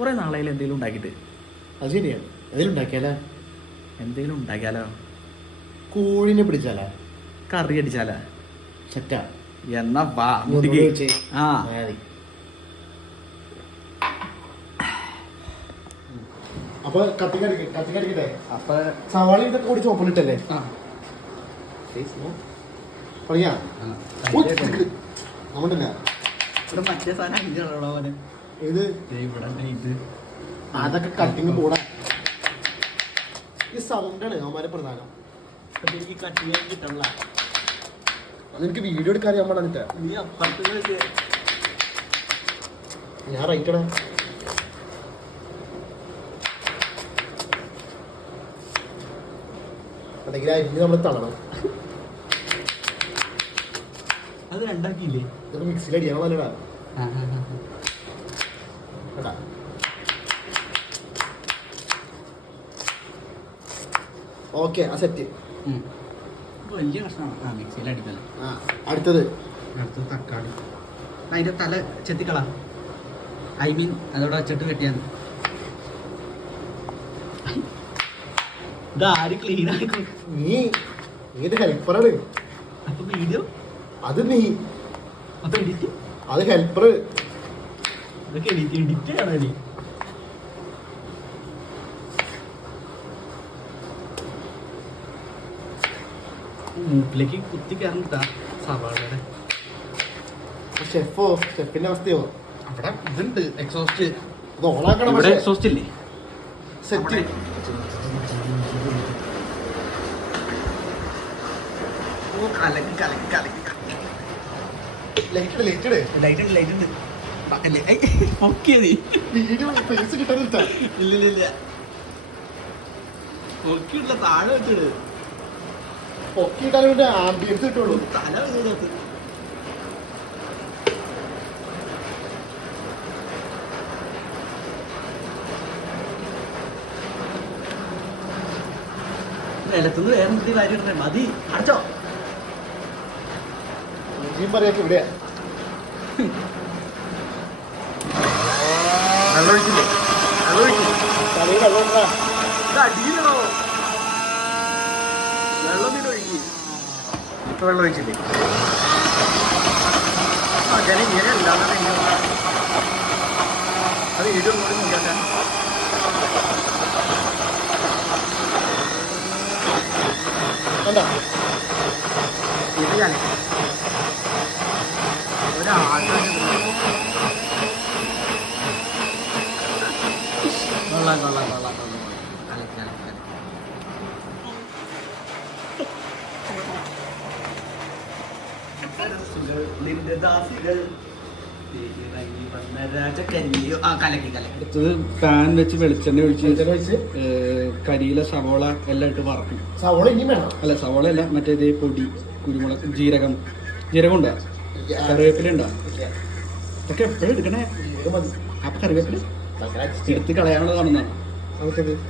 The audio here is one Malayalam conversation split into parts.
കുറെ നാളായാലും എന്തെങ്കിലും ഉണ്ടാക്കിയിട്ട്. അത് ശരിയാണ്. എന്തെങ്കിലും ഉണ്ടാക്കിയാലോ? കോഴിനെ പിടിച്ചാലോ? കറി അടിച്ചാലോ? സെറ്റാ. എന്നാ വാ. ആ അപ്പൊ കത്തിക്കടിക്കട്ടെ. അപ്പൊ സവാള ഇതൊക്കെ കൂടി ചോപ്പിലിട്ടല്ലേ? പറയാ നമ്മണ്ടല്ല മറ്റേ സാധനം ഇത് അതൊക്കെ കട്ടിങ് കൂടാ. ഈ സൗണ്ടാണ് അവന്മാരെ പ്രധാനം. എനിക്ക് കട്ടിങ് കിട്ടണല്ല. അതെനിക്ക് വീഡിയോ എടുക്കാൻ അറിയാൻ പാടില്ല. നീ അപ്പുറത്ത് ഞാൻ റൈറ്റടാ. അല്ലെങ്കിൽ അരിഞ്ഞ് നമ്മൾ തളണം. അത് രണ്ടാക്കിയില്ലേ? ഇതൊക്കെ മിക്സിയിൽ അടിയാണോ നല്ലടാ. ഓക്കെ ആ സെറ്റ്. വലിയ കഷ്ണമാണ്. മിക്സിയിൽ അടിക്കല്ലേ. അടുത്തത് തക്കാളി. അതിന്റെ തല ചെത്തിക്കളാ. ഐ മീൻ അതോടെ വെച്ചിട്ട് കെട്ടിയാൽ ഇതാര് ക്ലീൻ ആക്കും? നീ നീന്റെ ഹെൽപ്പറാണ്. അപ്പൊ വീഡിയോ അത് നീ അപ്പൊ എഡിറ്റ് അത് ഹെൽപ്പർ. അതൊക്കെ എഡിറ്റ് ആണോ നീ? മൂട്ടിലേക്ക് കുത്തി കയറണ്ടാ സവാളയുടെ. ഷെഫിന്റെ അവസ്ഥയോ? അവിടെ ഇതുണ്ട് എക്സോസ്റ്റ്. ഇത് ഓണാക്കണം. ഇവിടെ എക്സോസ്റ്റ് ഇല്ലേ? സെറ്റ്. കലക്കി കലക്കി കലക്കി ലൈറ്റ് ഉണ്ട്. പൊക്കിയതി ഫേസ് കിട്ടാനില്ല. ഇല്ലില്ല പൊക്കിയിട്ടില്ല. താഴെ വെച്ചിട്. പൊക്കിയിട്ടാലും വേണ്ടി ആംബിയൻസ് കിട്ടുള്ളൂ. തല വെച്ചത് നിലത്തുനിന്ന് വേറെ എന്തെങ്കിലും കാര്യം ഇടണേ. മതി അടച്ചോ. പറയാ ഇവിടെ വെള്ളം ഒഴിച്ചില്ലേ? വെള്ളം അടിയിലോ വെള്ളം നീ ഒഴുകി. ഇപ്പൊ വെള്ളം ഒഴിച്ചില്ലേ? അങ്ങനെ ഇങ്ങനെ അല്ലാതെ അത് വീഡിയോ കൂടി നോക്കിയാൽ ഇത് ഞാൻ കൊള്ളാം. പാൻ വെച്ച് വെളിച്ചെണ്ണ ഒഴിച്ച് കരിയില സവോള എല്ലാം ഇട്ട് വറക്കും. സവോള ഇനി വേണം. അല്ല സവോള അല്ല, മറ്റേത് പൊടി, കുരുമുളക്, ജീരകം ഉണ്ടാ, കറിവേപ്പില ഉണ്ടാ. ഇതൊക്കെ എപ്പോഴും എടുക്കണേ. അപ്പൊ കറിവേപ്പില എടുത്ത് കളയാനുള്ളതാണെന്നാണ്.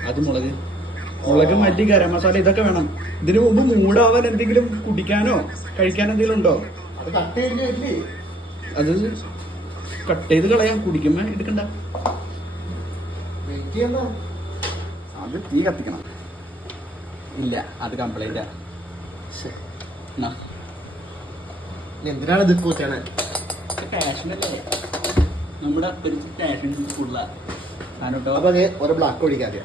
അത് മുളക് മല്ലി, ഗരം മസാല ഇതൊക്കെ വേണം. ഇതിനു മുമ്പ് മൂടാവാൻ എന്തെങ്കിലും കുടിക്കാനോ കഴിക്കാനോ എന്തെങ്കിലും ഉണ്ടോ? അത് കട്ട് ചെയ്ത് കളയാം. കുടിക്കുമ്പോ എടുക്കണ്ട. അത് തീ കത്തിക്കണം. ഇല്ല അത് കംപ്ലൈന്റാ. എന്തിനാണ് ഇത് കൂട്ടാണ്? പാഷനല്ലേ നമ്മുടെ പാഷൻ കൂടുതലാണ്. അപ്പൊ ഒരു ബ്ലാക്ക് ഒഴിക്കാതെ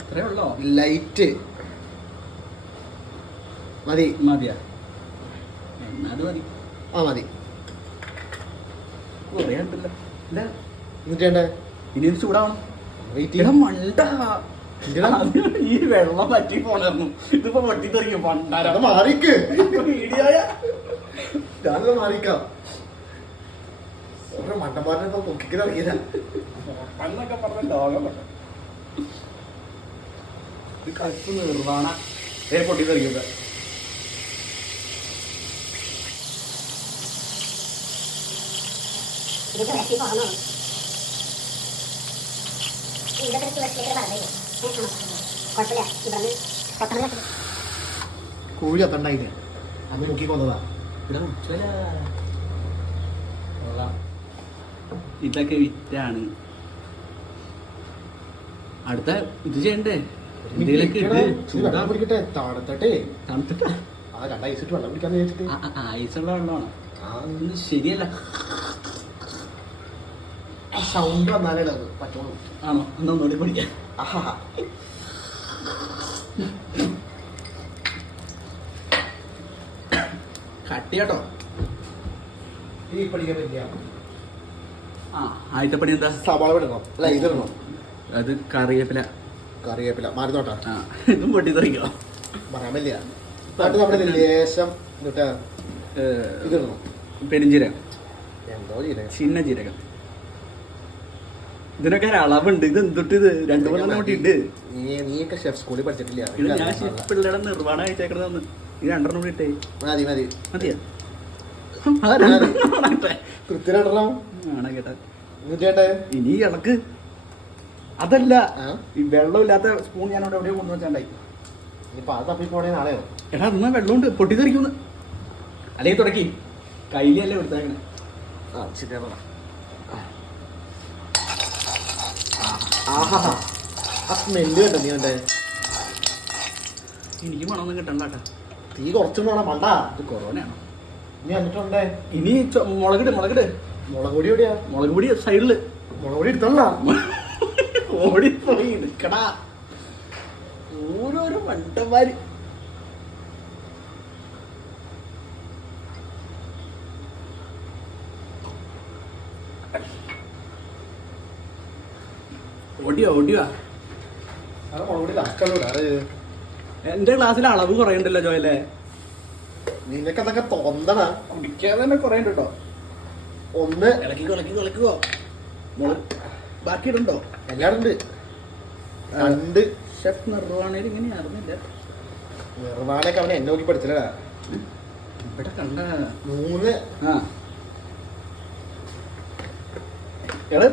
അത്രേ ഉള്ളോ? ലൈറ്റ് മതിയാ? അത് മതി. മതി. കുറേ ഉണ്ടല്ലോ. ഇനി ചൂടാവണം. മണ്ട ഈ വെള്ളം പറ്റി പോണായിരുന്നു. ഇതിപ്പോ പൊട്ടിത്തെറിക്കും. മാറിക്ക് വീഡിയോയ മാറിക്കാം. മണ്ടന്മാരെ പൊക്കിക്കറിയില്ല എന്നൊക്കെ പറഞ്ഞ ലോകം കഴുത്ത് നിർവാണ പൊട്ടിത്തെറിക്കുക. കോഴി അത്തണ്ടായില്ല. അത് നോക്കി കൊന്നതാ. ഇതൊക്കെ വിറ്റാണ്. അടുത്ത ഇത് ചെയ്യണ്ടേ ഇതിലേക്ക് ഇട്ട് ചൂടാ പിടിക്കട്ടെ തണുത്തട്ടെ. തണുത്തിട്ടാ ആ രണ്ട് ഐസിട്ട് വെള്ളം പിടിക്കാന്ന് വിചാരിച്ചിട്ട്. ഐസുള്ള വെള്ളമാണ് ഒന്നും ശരിയല്ല. ആ സൗണ്ട് വന്നാലേ അത് പറ്റുള്ളൂ. ആണോ എന്നാ ഒന്നുകൂടി കുടിക്കാം. ആഹാ കട്ടിയാട്ടോ. ഈ പഠിക്കാൻ പറ്റില്ല. ആ ആദ്യത്തെ പണി എന്താ? സവാള ഇടണം അല്ല ഇതിടണം. അത് കറിവേപ്പില. കറിവേപ്പില മാറുന്നോട്ടാ. ആ ഇതും പൊട്ടിത്തെറിക്കോ? പറയാൻ പറ്റില്ല. എന്നിട്ട് നമ്മുടെ ലേശം എന്നിട്ട് ഇതിടണം. പെരുംജീരകം, എന്തോ ചെയ്തേ. ചിന്ന ജീരകം. ഇതിനൊക്കെ ഒരു അളവുണ്ട്. ഇത് എന്തൊട്ട് ഇത് 2-3 കൂട്ടിയിട്ട് നീയൊക്കെ ഷെഫ് സ്കൂളിൽ പഠിച്ചിട്ടില്ല. ഇത് ഞാൻ പിള്ളേടെ നിർവ്വാണം അയച്ചേക്കണതെന്ന്. ഈ 2 കൂടി ഇട്ടേ മതി മതി മതിയാ? കൃത്യമായിടണം. ആണോ കേട്ടാ. എന്നിട്ടേട്ടെ ഇനി ഇളക്ക്. അതല്ല ആ ഈ വെള്ളമില്ലാത്ത സ്പൂൺ ഞാൻ അവിടെ എവിടെയോ കൊണ്ടുവച്ചാണ്ടായി. ഇനിയിപ്പോ അത് തപ്പി പോണേ നാളെയോ. എടാ അതൊന്നും വെള്ളമുണ്ട് പൊട്ടിത്തെറിക്കുന്നു. അല്ലെങ്കിൽ തുടക്കി കയ്യിലല്ലേ എടുത്തേക്കണേ. ആ ശരിയാണ്. ആഹാ ആ സ്മെല്ല് കണ്ടോ നീ കണ്ടേ. എനിക്ക് മണമൊന്നും കിട്ടണ്ട കേട്ടാ. തീ കുറച്ചൊന്നും വേണം പണ്ടാ. ഇത് കൊറോണയാണോ? നീ എന്നിട്ടുണ്ടേ. ഇനി മുളകിട് മുളകിട്. മുളക് പൊടി എവിടെയാ? മുളക് പൊടി സൈഡില്. മുളക് പൊടി എടുത്തല്ല ഓടിപ്പോയി നിക്കടാ. ഓരോരോ മണ്ടന്മാര്. ഓടിയോ ഓടിയോ? അത് മുളക് പൊടി ലാസ്റ്റല്ലോ. എന്റെ ക്ലാസ്സിൽ അളവ് കുറയണ്ടല്ലോ ജോയല്ലേ. നിനക്ക് എന്തൊക്കെ തോന്നണ. കുടിക്കാതെ തന്നെ കുറയണ്ട കേട്ടോ. ഒന്ന് ഇളക്കിക്കോ ഇളക്കിക്കോ ഇളക്കിക്കോ. ബാക്കി ഇടുണ്ടോ? എല്ലാരും ഉണ്ട്. രണ്ട് ഷെഫ് നിർവ്വാണയിൽ ഇങ്ങനെ അറിഞ്ഞില്ല. നിർമ്മാണൊക്കെ അവനെ എന്നെ നോക്കി പഠിച്ചില്ലടാ. ഇവിടെ കണ്ട 3 ആ എടാ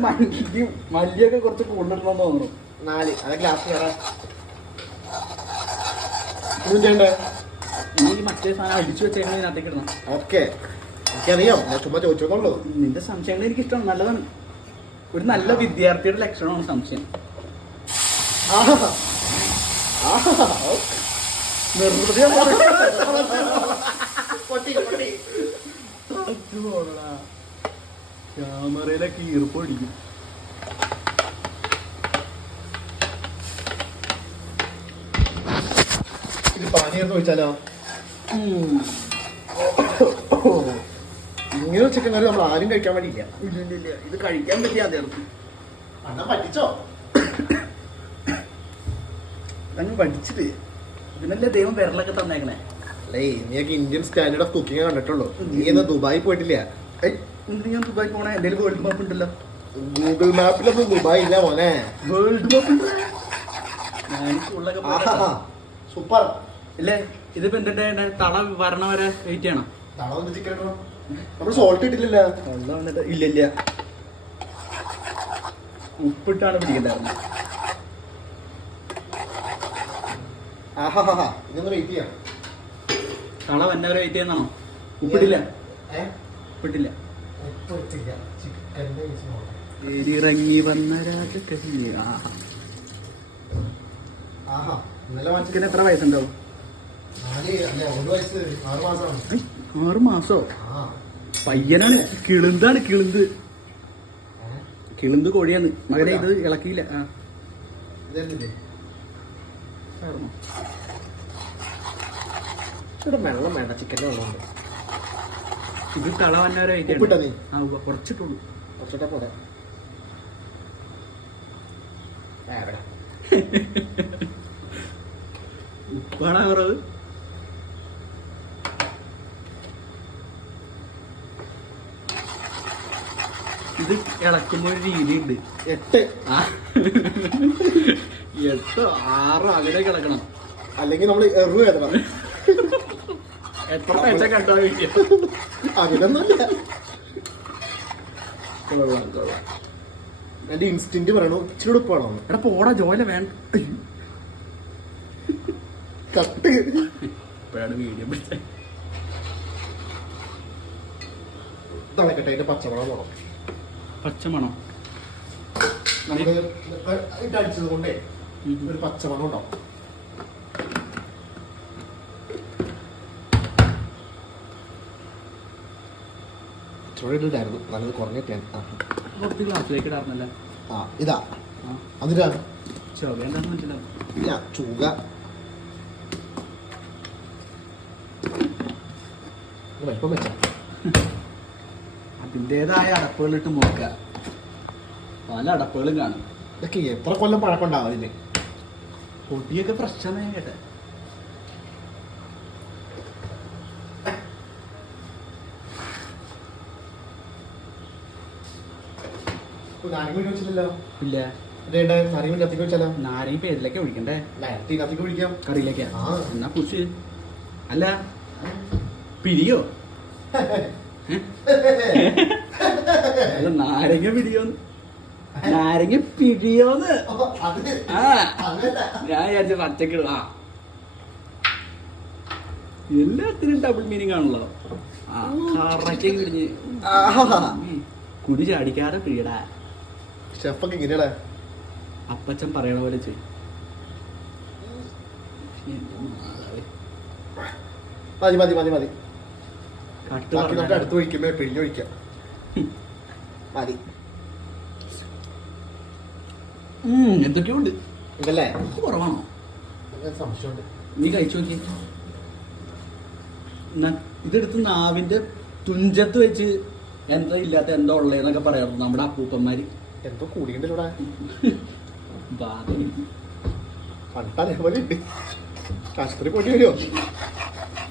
മല്ലിയൊക്കെ കുറച്ച് കൂടുതലിടണമെന്ന് തോന്നുന്നു. 4 അതൊക്കെ ലാസ്റ്റ് വേറെ ചെയ്യണ്ടേ. നീ മറ്റേ സാധനം അടിച്ചു വെച്ചേക്കണ ഇതിനകത്തേക്ക് ഇടണം. ഓക്കെ എനിക്കറിയാം. ഞാൻ ചുമ്മാ ചോദിച്ചോന്നുള്ളൂ. നിന്റെ സംശയങ്ങൾ എനിക്ക് ഇഷ്ടമാണ്. നല്ലതാണ്. ഒരു നല്ല വിദ്യാർത്ഥിയുടെ ലക്ഷണമാണ് സംശയം. ക്യാമറയിലൊക്കെ ഈർപ്പ് അടിക്കും. ഇത് പാനീയം ചോദിച്ചാലോ. ഇങ്ങനെ ചിക്കൻ കറി നമ്മൾ ആരും കഴിക്കാൻ വേണ്ടിയില്ല. ഇല്ല ഇത് കഴിക്കാൻ പറ്റിയ അതേർത്ത് അണ്ണാ പറ്റിച്ചോ. അങ്ങ് പഠിച്ചിട്ട് ഇതിനല്ലേ ദൈവം വിരലൊക്കെ തന്നേക്കണേ. അല്ലേ നീയൊക്കെ ഇന്ത്യൻ സ്റ്റാൻഡേർഡ് ഓഫ് കുക്കിംഗ് കണ്ടിട്ടുള്ളൂ. നീ ഇന്ന് ദുബായി പോയിട്ടില്ല. എന്ത് ഞാൻ ദുബായ് പോണേ? എന്റെ വേൾഡ് മാപ്പ് ഉണ്ടല്ലോ. ഗൂഗിൾ മാപ്പിലൊന്നും ദുബായ് ഇല്ല മോനെ. വേൾഡ് മാപ്പ് ഞാൻ സ്കൂളിലൊക്കെ സൂപ്പർ ഇല്ലേ. ഇതിപ്പോ എന്തിന്റെ തള വരണ വരെ വെയിറ്റ് ചെയ്യണം. തളവൊന്നും ചിക്കൻ ഇടണോ? നമ്മൾ സോൾട്ട് ഇട്ടില്ലല്ലോ. വെള്ളം വന്നിട്ട് ഇല്ല ഉപ്പിട്ടാണ് പിടിക്കണ്ടായിരുന്നത്. ആഹാ ഇതൊന്ന് വെയിറ്റ് ചെയ്യാം. തള വന്നവരെ വെയിറ്റ് ചെയ്യുന്നാണോ? ഉപ്പിട്ടില്ല ഉപ്പിട്ടില്ല. ഇറങ്ങി വന്ന രാജകന്യ. ആഹാ ഇന്നലെ ചിക്കൻ എത്ര വയസ്സുണ്ടാവും? 1 വയസ്സ് 6 മാസമാണ്. 6 മാസോ? പയ്യനാണ്. കിളുന്താണ് കിളുന്ത്. കിളുന്ത് കോഴിയാന്ന് മകനെ. ഇത് ഇളക്കിയില്ല. ഇവിടെ വെള്ളം വേണ്ട. ചിക്കൻ്റെ വെള്ളമുണ്ട്. ഇത് തള വന്നവരെ ഉപ്പിട്ടാ നീ? കുറച്ചിട്ടുള്ളൂ. കുറച്ചിട്ടാ പോരെ. ഉപ്പാണ് കുറവ്. ഇത് ഇളക്കുമ്പോ ഒരു രീതിയുണ്ട്. 8 8 6 അങ്ങനെ കിടക്കണം. അല്ലെങ്കിൽ നമ്മൾ എറു എഴുതണം. എത്ര പൈസ കണ്ടോ? അതിനൊന്നുമില്ല. എന്റെ ഇൻസ്റ്റന്റ് പറയണു. ഇച്ചിരി ഉടുപ്പാണോ? എടാ പോടാ ജോല വേണ്ട. കട്ട് ഇപ്പോഴാണ് വീഡിയോ പിടിച്ചത്. തിളക്കട്ടെ. അതിന്റെ പച്ചമുളക് പോകണം. പച്ചമണോ? നമ്മള് ഇട്ടടിച്ചത് കൊണ്ടേ ഒരു പച്ചമണം ഉണ്ടാവും. ചുഴലിട്ടായിരുന്നു നല്ലത് കുറഞ്ഞിട്ടാണ്. കുറച്ച് ഗ്ലാസ്സിലേക്ക് ഇടാറുന്നല്ല. ആ ഇതാ അതിനാ ചോക എന്താണെന്ന് മനസ്സിലാവും. ഞാൻ ചൂക വലിപ്പം വെച്ച അതിൻ്റെതായ അടപ്പുകളിട്ട് മുറുക്കുക. പല അടപ്പുകളും കാണും. ഇതൊക്കെ എത്ര കൊല്ലം പഴക്കമുണ്ടാവും അതിന്. പൊടിയൊക്കെ ഫ്രഷാണ് ഞാൻ കേട്ടെ. നാരങ്ങ വെച്ചില്ലല്ലോ. ഇല്ല, നാരങ്ങ കത്തിക്ക് വെച്ചാലോ. നാരങ്ങ പേരിലേക്ക് ഒഴിക്കണ്ടേ? ഡയറക്റ്റ് കത്തിക്ക് ഒഴിക്കാം. കറിയിലേക്കാ? ആ. എന്നാ പുഷ്. അല്ല പിരിയോ? അല്ല നാരങ്ങ പിടിയോന്ന്, നാരങ്ങ പിടിയോന്ന്. ആ ഞാൻ വിചാരിച്ച പച്ചക്കിടും. ആ എല്ലാത്തിനും ഡബിൾ മീനിങ് ആണല്ലോ. ആ കറക്റ്റ് പിടിഞ്ഞ് കുടി ചാടിക്കാതെ പിടിയടാ. ഷെഫൊക്കെ ഇങ്ങനെയാടാ. അപ്പച്ചൻ പറയണ പോലെ ചെയ്യും. മതി മതി മതി മതി. കട്ട് ബാക്കി നമുക്ക് അടുത്ത് ഒഴിക്കുമ്പോ പിഴിഞ്ഞൊഴിക്കാം. മതി. എന്തൊക്കെയുണ്ട് ഇതല്ലേ കുറവാണോ? സംശയമുണ്ട്. നീ കഴിച്ചു നോക്കി. ഇതെടുത്ത് നാവിന്റെ തുഞ്ചത്ത് വെച്ച് എന്താ ഇല്ലാത്ത എന്താ ഉള്ളതെന്നൊക്കെ പറയാറുണ്ട് നമ്മുടെ അപ്പൂപ്പന്മാര്. എന്തോ കൂടിയുണ്ടല്ലോടാ. ബാധ പണ്ടതേപോലെ ഉണ്ട്. ആശുപത്രി പോയി വരുമോ?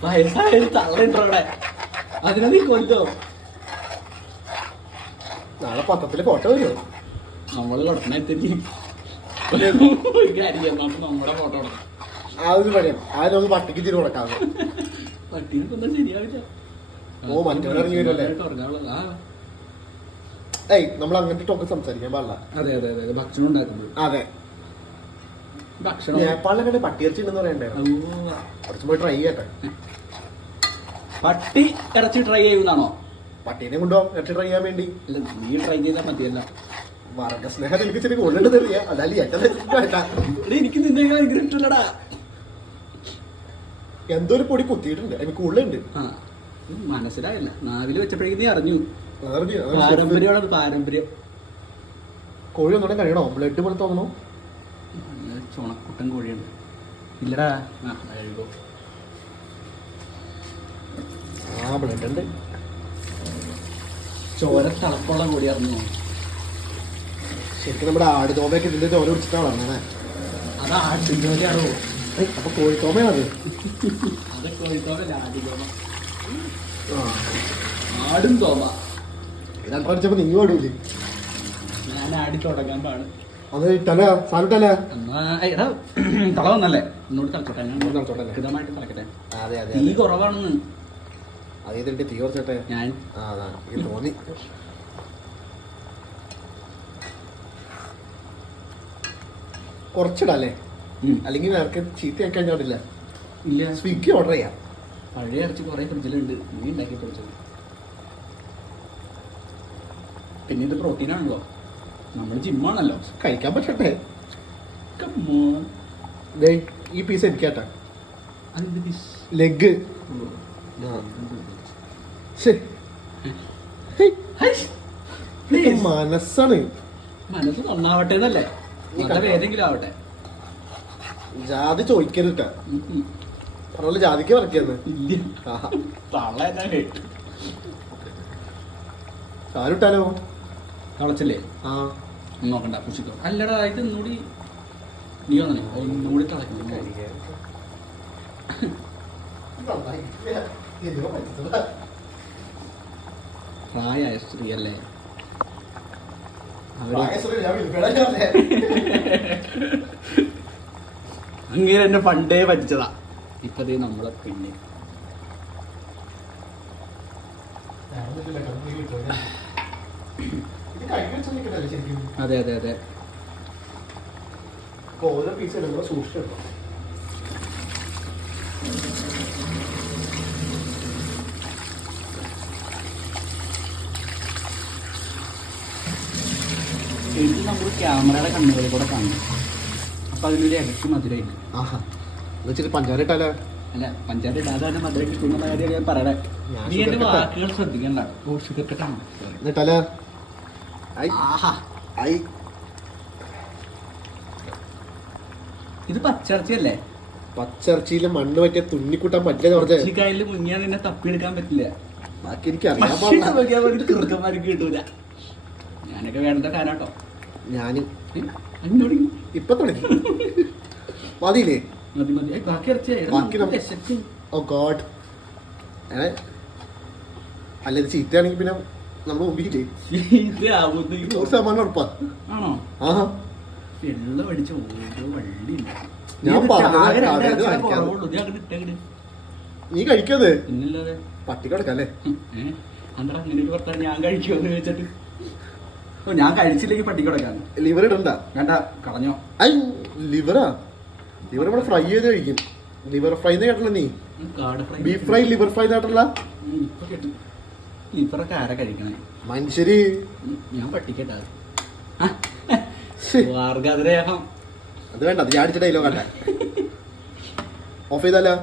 വയസ്സായ തള്ളുണ്ടോ അവിടെ? അതിനെ നീ കൊല്ലോ. നാളെ പത്രത്തില് ഫോട്ടോ വരുമോ? നമ്മള് കൊടുക്കണെത്തി നമ്മുടെ ഫോട്ടോ കൊടുക്കണം. ആ ഒരു പണിയാണ്. ആരൊന്ന് പട്ടിക്ക് തിരി കൊടുക്കാം. പട്ടീനെ കൊണ്ടാ ശരിയാവില്ല. ഓ മറ്റവരെ ഇറങ്ങി വരുമല്ലേ. ഉറങ്ങാനുള്ള. ഏയ് നമ്മൾ അങ്ങനത്തെ ടോക്ക് സംസാരിക്കാൻ പാടില്ല. അതെ അതെ അതെ. ഭക്ഷണം ഉണ്ടാക്കുമ്പോൾ അതെ. ഭക്ഷണം നേപ്പാളിലൊക്കെ പട്ടിയിറച്ചി ഉണ്ടെന്ന് പറയണ്ടായിരുന്നു. കുറച്ച് പോയി ട്രൈ ചെയ്യട്ടെ. പട്ടി ഇറച്ചി ട്രൈ ചെയ്യുന്നതാണോ? പട്ടീനെ കൊണ്ടുപോകാം ഇറച്ചി ട്രൈ ചെയ്യാൻ വേണ്ടി. അല്ല നീ ട്രൈ ചെയ്താൽ മതിയല്ല. വർഗസ്നേഹം എനിക്ക് ഇച്ചിരി കൊള്ളിട്ട് തെറിയാ. അതായത് എനിക്ക് നിന്നെ ഭയങ്കര ഇഷ്ടല്ലടാ. എന്തോ ഒരു പൊടി കുത്തിയിട്ടുണ്ട്. എനിക്ക് ഉള്ളുണ്ട്. ആ മനസ്സിലായില്ല. നാവില് വെച്ചപ്പോഴേക്കും നീ അറിഞ്ഞു. അറിഞ്ഞു. പാരമ്പര്യമാണ് പാരമ്പര്യം. കോഴി ഒന്നുകൂടെ കഴിയണോ? ബ്ലഡ് പോലെ തോന്നണോ? ചുണക്കുട്ടൻ കോഴിയുണ്ട്. ഇല്ലടാ. ആ കഴിക്കോ. ആ ബ്ലഡ് ഉണ്ട്. ചോര തളപ്പുള്ള കോഴി അറിഞ്ഞു. ശരിക്കും നമ്മുടെ ആടുതോമയൊക്കെ ഇതിന്റെ ചോര കുടിച്ചിട്ടാണ് പറഞ്ഞേ. അത് ആടിന്തോമയാണോ? അപ്പൊ കോഴിത്തോമയാണത്. അത് കോഴിത്തോമല്ല, ആടിന്തോമ. ആടും തോമ. ഇതടിച്ചപ്പോ നീ പാടൂലേ? ഞാൻ ആടി തുടങ്ങാൻ പാട്. അത് ഇട്ടല്ലേ സാധനം. എന്നാ എടാ തള വന്നല്ലേ, ഒന്നുകൂടി തളച്ചോട്ടെ. ഞാൻ തളച്ചോട്ടെ. കൃതമായിട്ട് തളക്കട്ടെ. അതെ അതെ. തീ കുറവാണെന്ന് അതേതിന്റെ തീ കുറച്ചോട്ടെ. ഞാൻ എനിക്ക് തോന്നി. കുറച്ചിടല്ലേ, അല്ലെങ്കിൽ നേരത്തെ ചീത്തയാക്കി കഴിഞ്ഞാടില്ല. ഇല്ല, സ്വിഗ്ഗി ഓർഡർ ചെയ്യാം. പഴയ ഇറച്ചി കുറെ ഫ്രിഡ്ജിലുണ്ട്. നീ ഉണ്ടാക്കി പൊളിച്ചത്. പിന്നെ ഇത് പ്രോട്ടീൻ ആണല്ലോ, നമ്മൾ ജിമ്മാണല്ലോ. കഴിക്കാൻ പറ്റട്ടെ. Come on. ദേ ഈ പീസ് എനിക്കാട്ടാ. അതെന്ത് piece? ലെഗ്. Please. മനസ്സാണ്. മനസ്സ് നന്നാവട്ടെ എന്നല്ലേ, മതം ഏതെങ്കിലും ആവട്ടെ. ജാതി ചോദിക്കരുത്. പറഞ്ഞ ജാതിക്ക് പറക്കിയെന്ന് ഇല്ല, തള്ള ഞാൻ കേട്ടു. സാരിട്ടാലോ? കളച്ചല്ലേ? ആ നോക്കണ്ട, പുഷിക്കോ. അല്ലടാ, ഇത് ഒന്നുകൂടി നീ വന്നേ, ഒന്നുകൂടി തിളക്കണം. പ്രായമായ സ്ത്രീ അല്ലേ അങ്ങനെ എന്നെ പണ്ടേ പറ്റിച്ചതാ. ഇപ്പതേ നമ്മളെ പിന്നെ അതെ അതെ അതെ. ഓരോ പീസ് എടുക്കുമ്പോൾ സൂക്ഷിച്ചെടുക്കും. ഇത് നമ്മൾ ക്യാമറയുടെ കണ്ണുകളിൽ കൂടെ കാണും. അപ്പൊ അതിലൊരു ഇരട്ടി മധുരമായിട്ട്. ആഹാ എന്ന് വെച്ചിട്ട് പഞ്ചാര ഇട്ടാലോ? അല്ല പഞ്ചായത്ത് ഇടാതെ തന്നെ മധുരം കിട്ടുന്ന കാര്യം ഞാൻ പറയണേ. ഞാൻ നീ എന്റെ sugar cut വാക്കുകൾ ശ്രദ്ധിക്കണ്ട. ഓ ഷുഗർ കട്ടാണ്. എന്നിട്ടല്ലേ ആഹാ ഐ ഇത് പച്ചിറച്ചിയല്ലേ? പച്ചിറച്ചിയിൽ മണ്ണ് പറ്റിയ തുന്നിക്കൂട്ടാൻ പറ്റില്ല പറഞ്ഞേ. പച്ചിക്കായലിൽ മുങ്ങിയാൽ നിന്നെ തപ്പിയെടുക്കാൻ പറ്റില്ല. ബാക്കി എനിക്ക് അറിയാൻ ചെറുക്കന്മാർക്ക് കിട്ടൂല. ഞാനൊക്കെ വേണ്ട കാലാട്ടോ. ഞാനും എന്നോട് ഇപ്പൊ തുടങ്ങി മതിയില്ലേ? മതി മതി. ബാക്കി ഇറച്ചിയായി ബാക്കി നമ്മ- ഓ ഗോഡ് അല്ല ഇത് ചീത്തയാണെങ്കിൽ പിന്നെ നമ്മൾ മുമ്പില്ലേ ഇത് ആവുന്നേക്ക് 100% ഉറപ്പാ. ആണോ? ആഹാ വെള്ളം അടിച്ച ഓരോ വള്ളിയില്ല. ഞാൻ പറഞ്ഞത് നീ കഴിക്കത് പിന്നില്ലാതെ പട്ടി കിടക്കല്ലേ? അന്തരം അങ്ങനെ ഒരു വർത്താനം ഞാൻ കഴിക്കുമെന്ന് ചോദിച്ചിട്ട്. ഓ ഞാൻ കഴിച്ചില്ലെങ്കിൽ പട്ടി കിടക്കാണ്. ലിവർ ഇടണ്ട. വേണ്ട കളഞ്ഞോ. ഐ ലിവറാ? ലിവർ ഇവിടെ ഫ്രൈ ചെയ്ത് കഴിക്കും. ലിവർ ഫ്രൈ കേട്ടല്ലോ നീ? കാട് fry, beef fry liver fry കേട്ടല്ല? ഇപ്പൊ കേട്ടു. ഇപ്പറൊക്കെ ആരാ കഴിക്കണേ? മനുഷ്യര്. ഞാൻ പട്ടിക്കേട്ടാ ശ്ശേ, വാർഗാതിരേഹം. അത് വേണ്ട, അത് ഞാൻ ഡയലോഗ് അല്ല. ഓഫ് ചെയ്താലോ?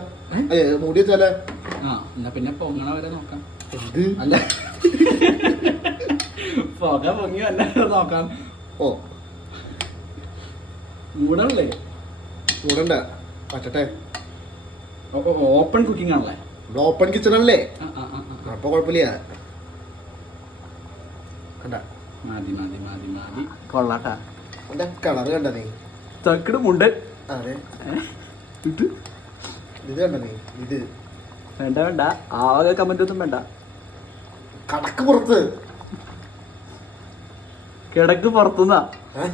മൂടി വെച്ചാലോ? ആ എന്നാ പിന്നെ പൊങ്ങണ വരെ നോക്കാം. എന്ത്? അല്ല പുക പൊങ്ങി വന്നെ നോക്കാം. ഓ മൂടല്ലേ? മൂടണ്ട, പറ്റട്ടെ. ഓപ്പൺ കുക്കിംഗ് ആണല്ലേ? ഇവിടെ ഓപ്പൺ കിച്ചൺ അല്ലേ? ആ, ആ, ആ, ആ. അപ്പൊ കുഴപ്പമില്ല. കണ്ട മതി മതി മതി മതി. കൊള്ളാട്ടാ. എന്റെ കളറ് കണ്ട നീ? തക്കിട് മുണ്ട്. അതെ ഇത് ഇത് കണ്ട നീ? ഇത് വേണ്ട വേണ്ട. ആകെ കമന്റ് ഒന്നും വേണ്ട. കടക്ക് പുറത്ത് കിടക്ക് പുറത്തുനിന്നാ ഏ?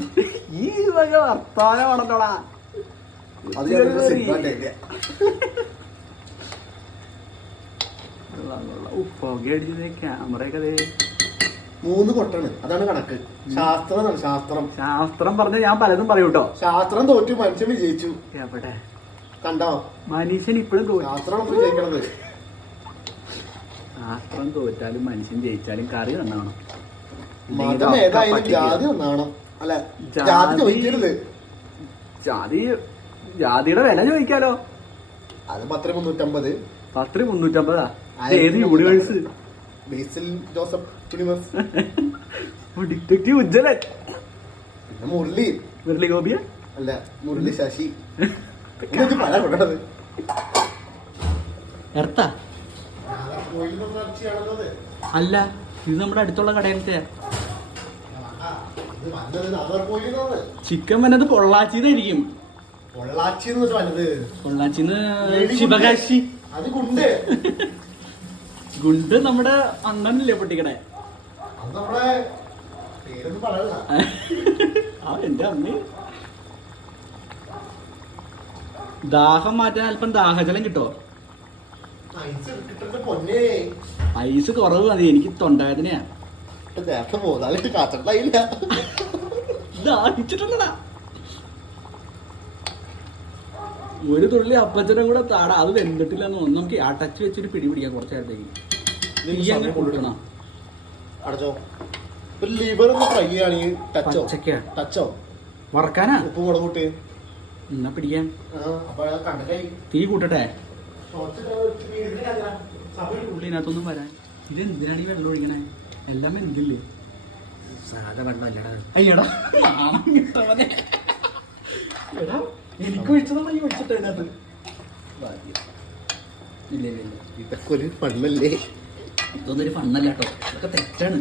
ഈ വക വർത്താനമാണല്ലോടാ. അത് ഞാൻ സിനിമ കണ്ടില്ല. പുകയടിച്ചത് ക്യാമറയൊക്കെ ദേ. 3 കൊട്ടാണ്, അതാണ് കണക്ക്. ശാസ്ത്രം എന്നാണ്, ശാസ്ത്രം. ശാസ്ത്രം പറഞ്ഞ ഞാൻ പലതും പറയൂട്ടോ. ശാസ്ത്രം തോറ്റു, മനുഷ്യൻ വിജയിച്ചു. എവിടെ കണ്ടോ? മനുഷ്യൻ ഇപ്പോഴും തോറ്റു. ശാസ്ത്രം വിജയിക്കണത്. ശാസ്ത്രം തോറ്റാലും മനുഷ്യൻ ജയിച്ചാലും കറി നന്നാവണം. മതം ഏതായാലും ജാതി ഒന്നാവണം. അല്ല ജാതി ചോദിക്കരുത്. ജാതിയുടെ വില ചോദിക്കാലോ. അത് 350. 350. ഏത് യൂണിവേഴ്സ്? ബേസിൽ ജോസഫ് യൂണിവേഴ്സ്. ഡിറ്റക്റ്റീവ് ഉജ്ജലൻ. പിന്നെ മുരളി. മുരളി ഗോപിയ അല്ല, മുരളി ശശി. പല കൊണ്ടത് എർത്താ അല്ല, ഇത് നമ്മുടെ അടുത്തുള്ള കടയിലത്തെ ചിക്കൻ വന്നത് പൊള്ളാച്ചിന്നായിരിക്കും. പൊള്ളാച്ചി വന്നത് പൊള്ളാച്ചിന്ന് ശിവകാശി. അത് ഗുണ്ട്. ഗുണ്ട് നമ്മുടെ അണ്ണനില്ലേ പൊട്ടിക്കണേ? അത് നമ്മുടെ പേരൊന്നും പറയണ്ട. ആ എന്റെ അമ്മ. ദാഹം മാറ്റാൻ അല്പം ദാഹജലം കിട്ടോ? ഐസ് കിട്ടേണ്ട പൊന്നേ. ഐസ് കുറവ് മതി, എനിക്ക് തൊണ്ടവേദനയാ. നേരത്തെ പോതാലിട്ട് കാച്ചണ്ടായില്ല. ദാഹിച്ചിട്ടുള്ളതാ. ഒരു തുള്ളി അപ്പച്ചനും കൂടെ താടാ. അത് വെന്തിട്ടില്ലെന്ന് തോന്നുന്നു. നമുക്ക് ആ ടച്ച് വെച്ചിട്ട് പിടി പിടിക്കാം കുറച്ച് നേരത്തേക്ക്. നീ അങ്ങനെ കൊടുക്കണം. അടച്ചോ. ഒരു ലിവർ ഒന്ന് ഫ്രൈ ആണെങ്കിൽ ടച്ചോ? പച്ചക്കാ. ടച്ചോ വറക്കാനാ? ഉപ്പ് മുളക് കൂട്ട് എന്നാ പിടിക്കാൻ. അപ്പൊ കണ്ടേ തീ കൂട്ടട്ടെ. ഉള്ളിനകത്തൊന്നും വരാൻ. ഇത് എന്തിനാണ് ഈ വെള്ളം ഒഴിക്കണേ? എല്ലാം എന്തില്ലേ? സാധാ വെണ്ണല്ലടാ. അയ്യടാ നാണം കിട്ടവനെ. എടാ എനിക്ക് ഒഴിച്ചതാണ് ഈ ഒഴിച്ചിട്ട് അതിനകത്ത്. ഇല്ല ഇല്ല ഇല്ല, ഇതൊക്കെ ഒരു ഫണ്ണല്ലേ? ഇതൊന്നും ഒരു ഫണ്ണല്ല കേട്ടോ. ഇതൊക്കെ തെറ്റാണ്.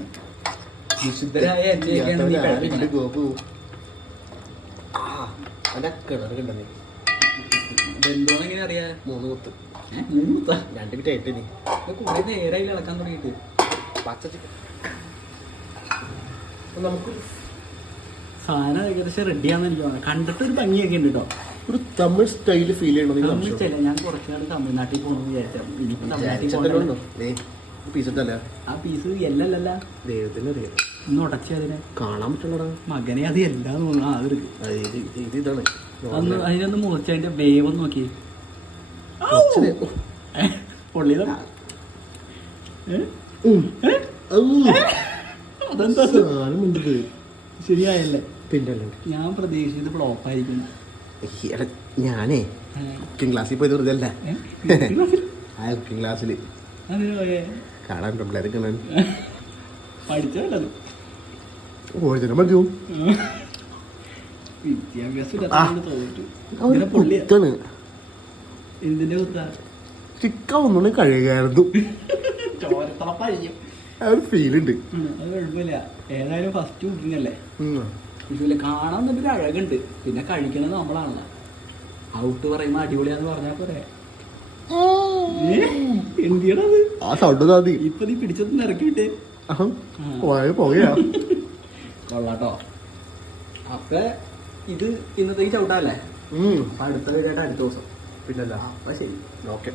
വിശുദ്ധരായ എന്നെയൊക്കെയാണ് നീ കഴിപ്പിക്കണേ. ഗോപു അന്റെ കിണറ് കണ്ടേ? ബന്ധുവാണ് എങ്ങനെ അറിയാ? 3 കുത്ത്. 3 കുത്താ? 2 മിനിറ്റ് ആയിട്ട് നീ കുറെ നേരമായി ഇളക്കാൻ തുടങ്ങിയിട്ട്. പച്ച ചിക്കൻ നമുക്ക് സാധനം ഏകദേശം റെഡിയാന്ന് എനിക്ക് തോന്നുന്നത്. കണ്ടിട്ട് ഒരു ഭംഗിയൊക്കെ ഉണ്ട് കേട്ടോ. ഒരു തമിഴ് സ്റ്റൈല് ഫീൽ ചെയ്യണോ? തമിഴ് ഞാൻ കുറച്ചു നാൾ തമിഴ്നാട്ടിൽ പോകണമെന്ന് വിചാരിച്ചായിരുന്നു. ഇനിയിപ്പോ തമിഴ്നാട്ടിൽ പോകണല്ലോ. പീസ് ഇട്ടല്ല. ആ പീസ് എല്ലല്ല, ദൈവത്തിന് അറിയാം. ഒന്ന് ഉടച്ച് അതിനെ കാണാൻ പറ്റുള്ളടാ. മകനെ അത് എല്ലാം തോന്നുന്നു. ആ അത് ഇതാണ് അന്ന് അതിനൊന്ന് മുറിച്ച് അതിന്റെ വേവ് നോക്കി. പൊള്ളിയതാ. അതെന്താ? സാധനം ഉണ്ട്. ശരിയായല്ലേ? പിന്നെ ഞാൻ പ്രതീക്ഷിച്ചത് ഫ്ലോപ്പ് ആയിരിക്കും. ഞാനേ കുക്കിംഗ് ക്ലാസ്സിൽ പോയത് വെറുതെ അല്ല. ആ കുക്കിംഗ് ക്ലാസ്സിൽ കാണാൻ പിള്ളേർക്ക് പഠിച്ചല്ലോ. ഓരോരുത്തരും പഠിച്ചു. വിദ്യാഭ്യാസം തോറ്റു. എന്തിന്റെ കുത്താ? ചിക്കൻ ഒന്നുകൂടി കഴുകായിരുന്നു. ചോരത്തളപ്പായിരിക്കും. ആ ഒരു ഫീൽ ഉണ്ട്. അത് കുഴപ്പമില്ല. ഏതായാലും ഫസ്റ്റ് കുക്കിംഗ് അല്ലേ? കാണാൻ ഒരു അഴകുണ്ട്. പിന്നെ കഴിക്കണത് നമ്മളാണല്ലോ. ഔട്ട് പറയുമ്പോ അടിപൊളിയാന്ന് പറഞ്ഞാ പോരെ. എന്തിയടത് ആ സൗണ്ട് മതി. ഇപ്പൊ നീ പിടിച്ചൊന്ന് ഇറക്കിവിട്ടേ. പോകയാ കൊള്ളാട്ടോ. അപ്പൊ ഇത് ഇന്നത്തേക്ക് ചവിട്ടാല്ലേ? അടുത്ത വീടായിട്ട് അടുത്ത ദിവസം. പിന്നല്ല. അപ്പൊ ശരി. ഓക്കെ.